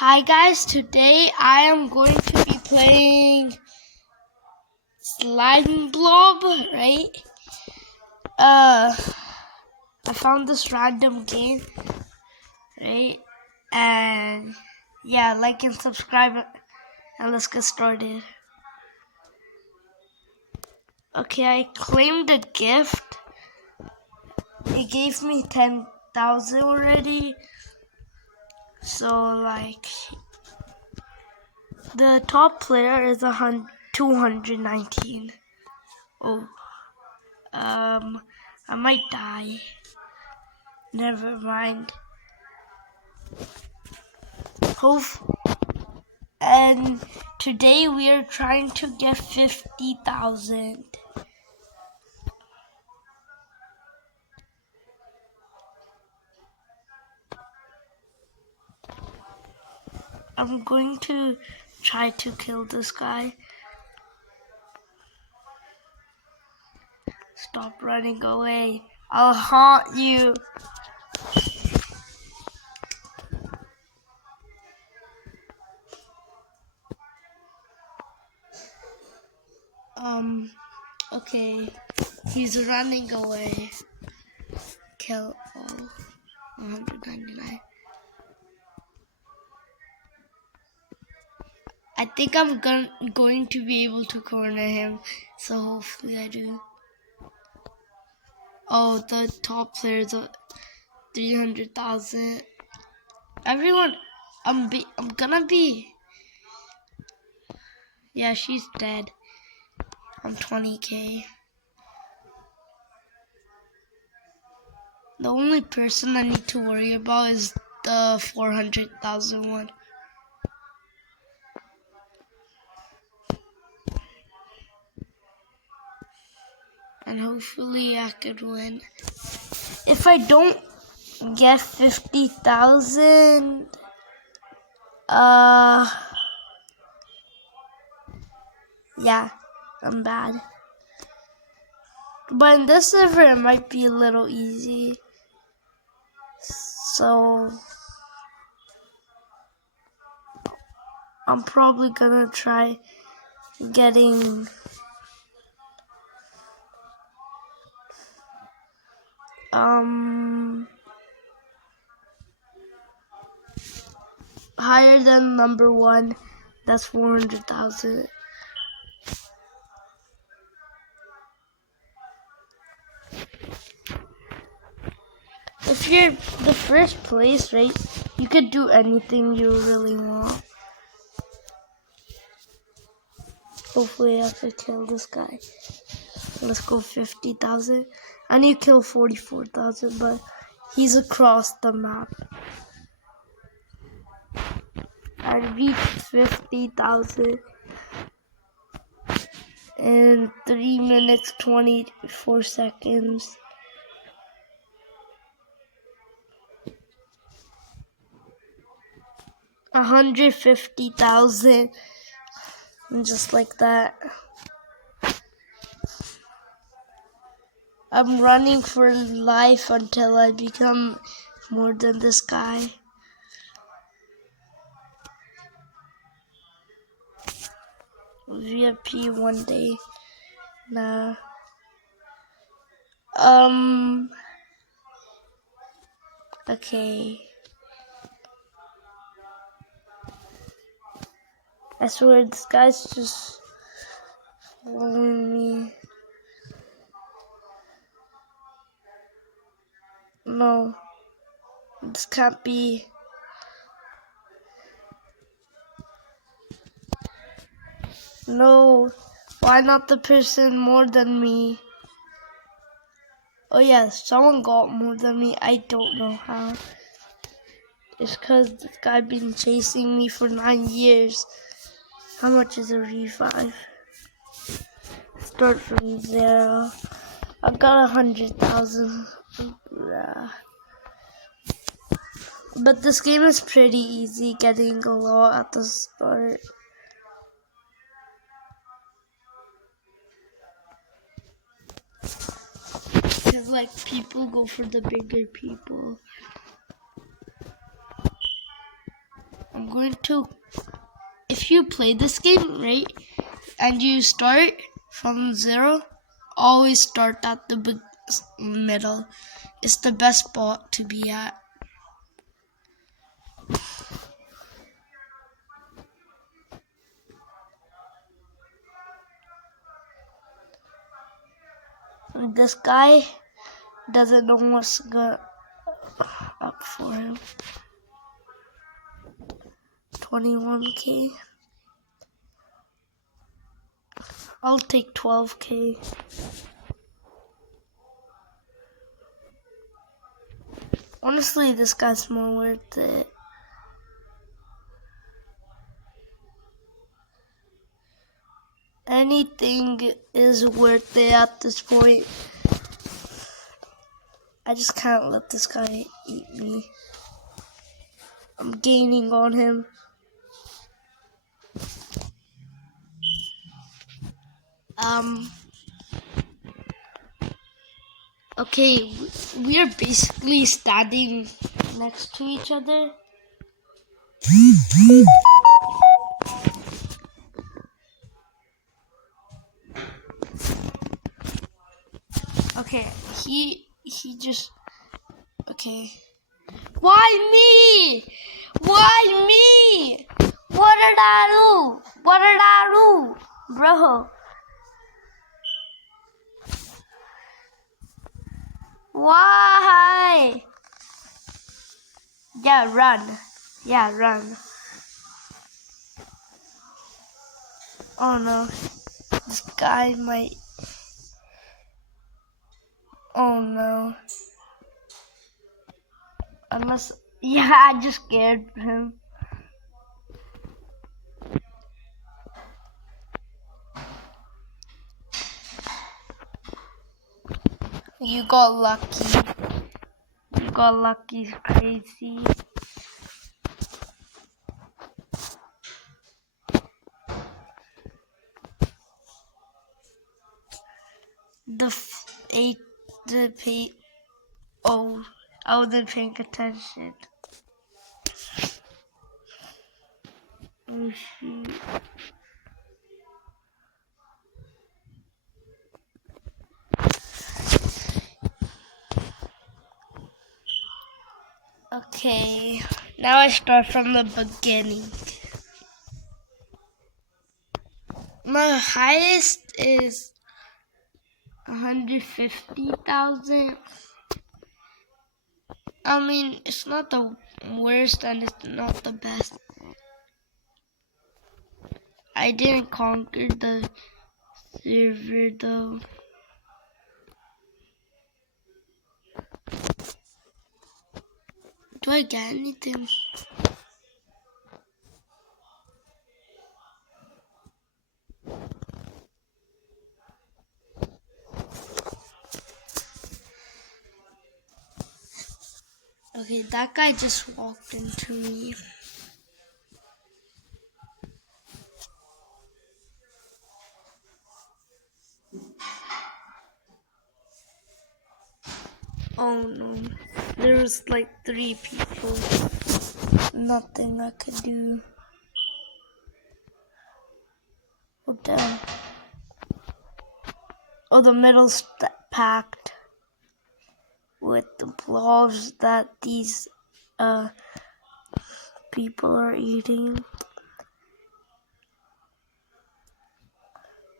Hi guys, today I am going to be playing Slime Blob, right? I found this random game, right? And yeah, like and subscribe and let's get started. Okay, I claimed a gift. It gave me 10,000 already. So like the top player is 219. Oh, I might die. Never mind. And today we are trying to get 50,000. I'm going to try to kill this guy. Stop running away. I'll haunt you. Okay. He's running away. Kill all. 199. I think I'm going to be able to corner him. So hopefully I do. Oh, the top player's 300,000. Everyone, I'm gonna be. Yeah, she's dead. I'm 20k. The only person I need to worry about is the 400,000 one. And hopefully I could win. If I don't get 50,000, yeah, I'm bad. But in this server, it might be a little easy. So I'm probably gonna try getting higher than number one. That's 400,000. If you're the first place, right, you could do anything you really want. Hopefully I can kill this guy. Let's go 50,000. I need to kill 44,000, but he's across the map. I reached 50,000 in 3 minutes 24 seconds. $150,000, just like that. I'm running for life until I become more than this guy. VIP one day. Nah. Okay. I swear this guy's just following me. No. This can't be. No. Why not the person more than me? Oh yeah, someone got more than me. I don't know how. It's because this guy been chasing me for 9 years. How much is a revive? Start from 0. I got 100,000. But this game is pretty easy, getting a lot at the start. Because like people go for the bigger people. I'm going to, if you play this game, right, and you start from 0, always start at the middle. It's the best spot to be at. This guy doesn't know what's up for him. 21k. I'll take 12k. Honestly, this guy's more worth it. Anything is worth it at this point. I just can't let this guy eat me. I'm gaining on him. Okay, we are basically standing next to each other. Okay, he just, okay. Why me? Why me? What did I do? What did I do? Bro. Why? Yeah, run. Yeah, run. Oh no. This guy might. Oh no. Unless. Yeah, I just scared him. You got lucky. You got lucky, crazy. Oh, I wasn't paying attention. Oh shoot. Okay, now I start from the beginning. My highest is 150,000. I mean, it's not the worst and it's not the best. I didn't conquer the server though. Do I get anything? Okay, that guy just walked into me. Oh no, there was like 3 people. Nothing I could do. Oh damn. Oh, the middle's packed with the blobs that these people are eating.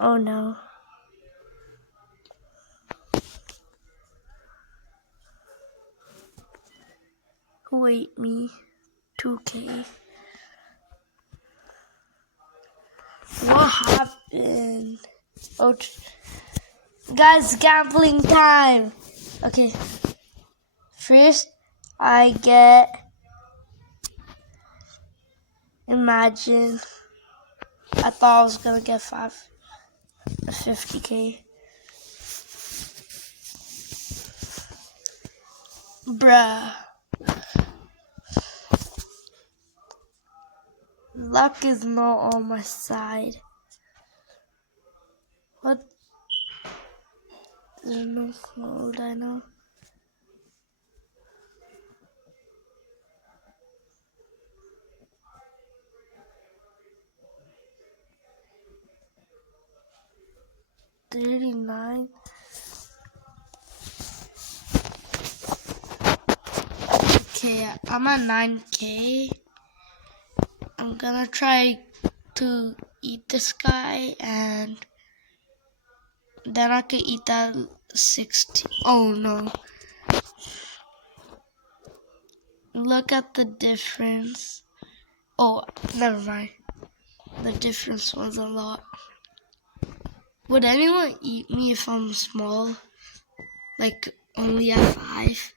Oh no. Who ate me? 2k. What happened? Oh, guys, gambling time. Okay. First, I get, imagine, I thought I was gonna get 50k. Bruh. Luck is not on my side. What? There's no code, I know. 39. Okay, I'm at 9K. I'm gonna try to eat this guy and then I can eat that 16. Oh no. Look at the difference. Oh, never mind. The difference was a lot. Would anyone eat me if I'm small? Like only at 5?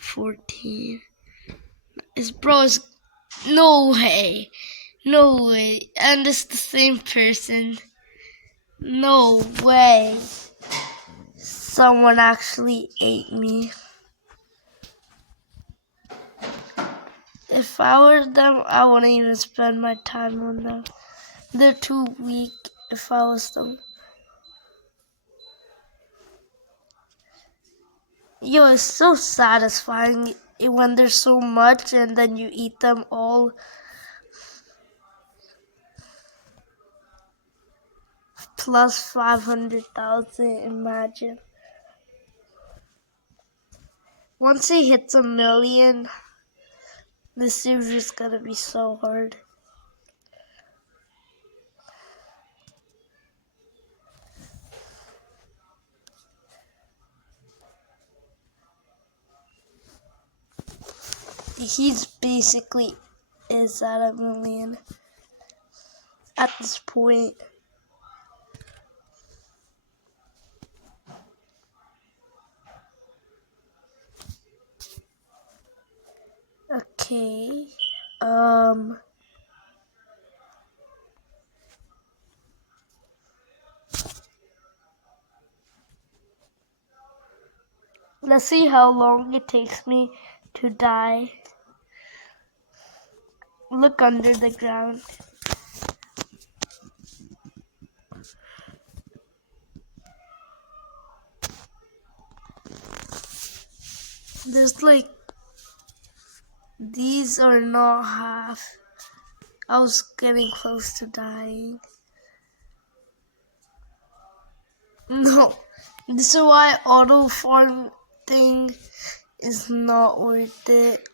14. His bro's. No way. No way. And it's the same person. No way. Someone actually ate me. If I were them, I wouldn't even spend my time on them. They're too weak if I was them. Yo, it's so satisfying when there's so much and then you eat them all. Plus 500,000, imagine. Once he hits 1,000,000, this series is gonna be so hard. He's basically is at 1,000,000 at this point. Okay. Let's see how long it takes me to die. Look under the ground. There's like, these are not half. I was getting close to dying. No, this is why auto farm thing is not worth it.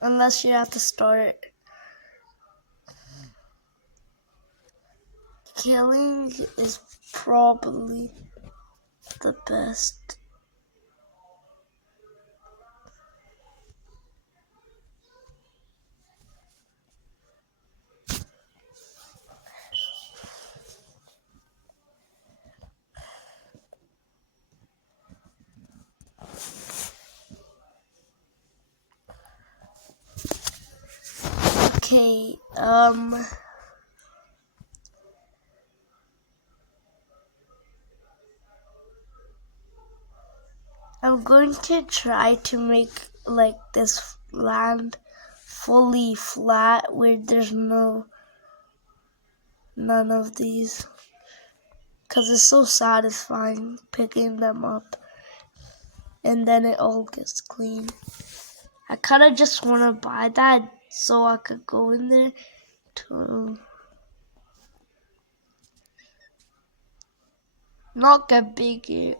Unless you have to start. Killing is probably the best. Okay, I'm going to try to make like this land fully flat where there's none of these, because it's so satisfying picking them up and then it all gets clean. I kind of just want to buy that so I could go in there to not get bigger.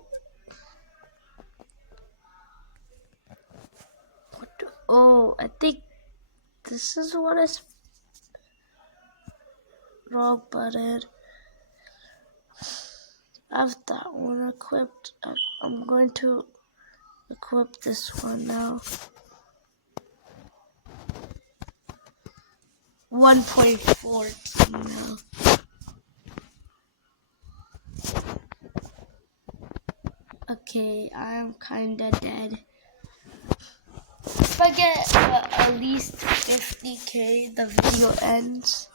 Oh, I think this is what is wrong button. I have that one equipped. I'm going to equip this one now. 1.14 now. Okay, I am kinda dead. If I get at least 50K, the video ends.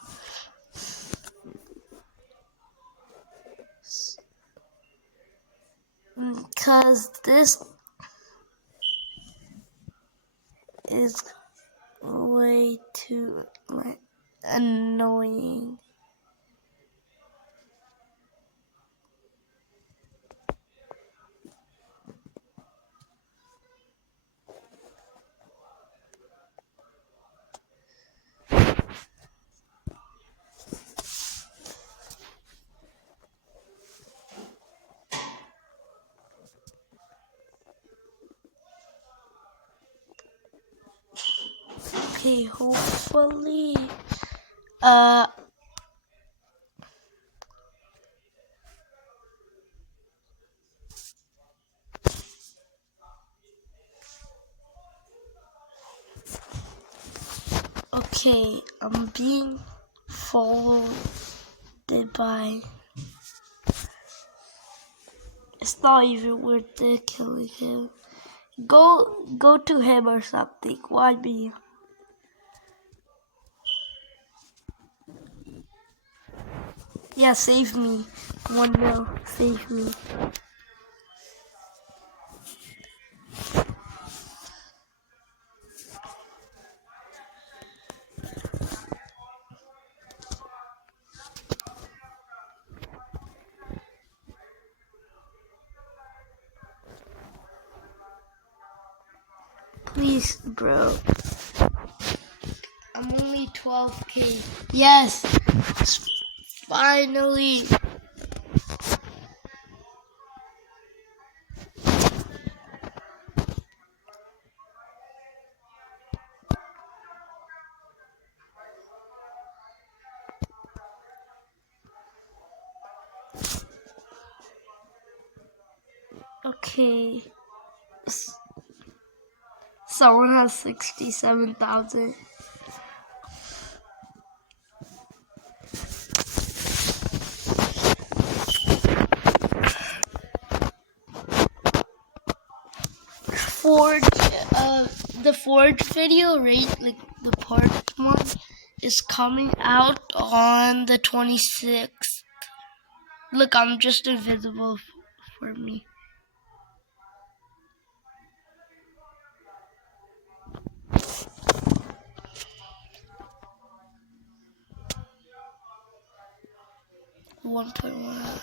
Because this is way too annoying. Okay, hopefully. Okay, I'm being followed by. It's not even worth it killing him. Go to him or something. Why me? Yeah, save me. 1 mil. Save me. Please, bro. I'm only 12k. Yes. Finally. Okay. Someone has 67,000. The Forge video, right? Like the part 1 is coming out on the 26th. Look, I'm just invisible for me. One point one.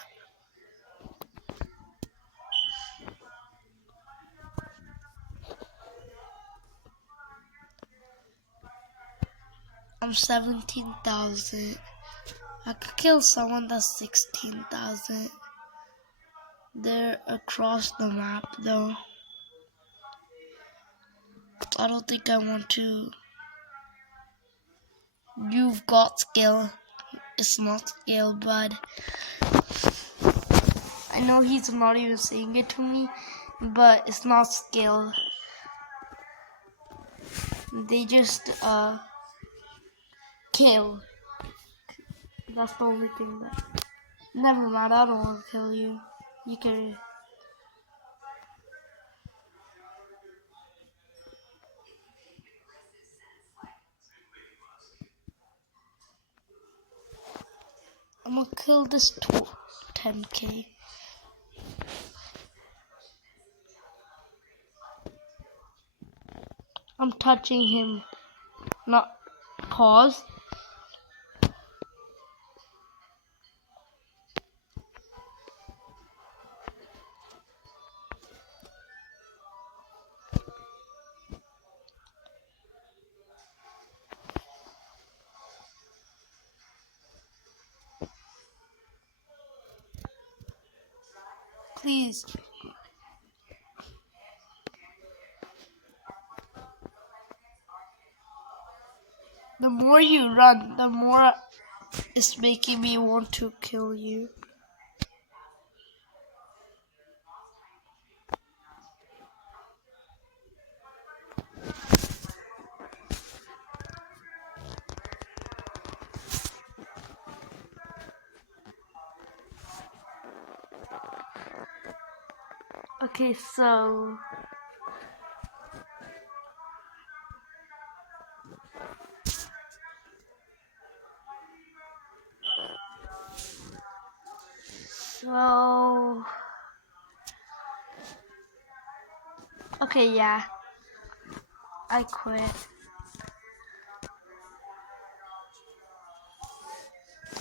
I'm 17,000. I could kill someone that's 16,000. They're across the map though. I don't think I want to. You've got skill. It's not skill, bud. I know he's not even saying it to me, but it's not skill. They just kill. That's the only thing that. Never mind, I don't want to kill you. You can. I'm gonna kill this 10k. I'm touching him. Not pause. Please. The more you run, the more it's making me want to kill you. Okay, so okay, yeah, I quit.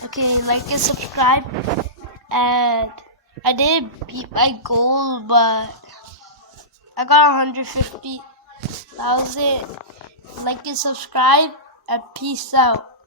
Okay, like and subscribe, and I didn't beat my goal, but I got 150,000. Like and subscribe, and peace out.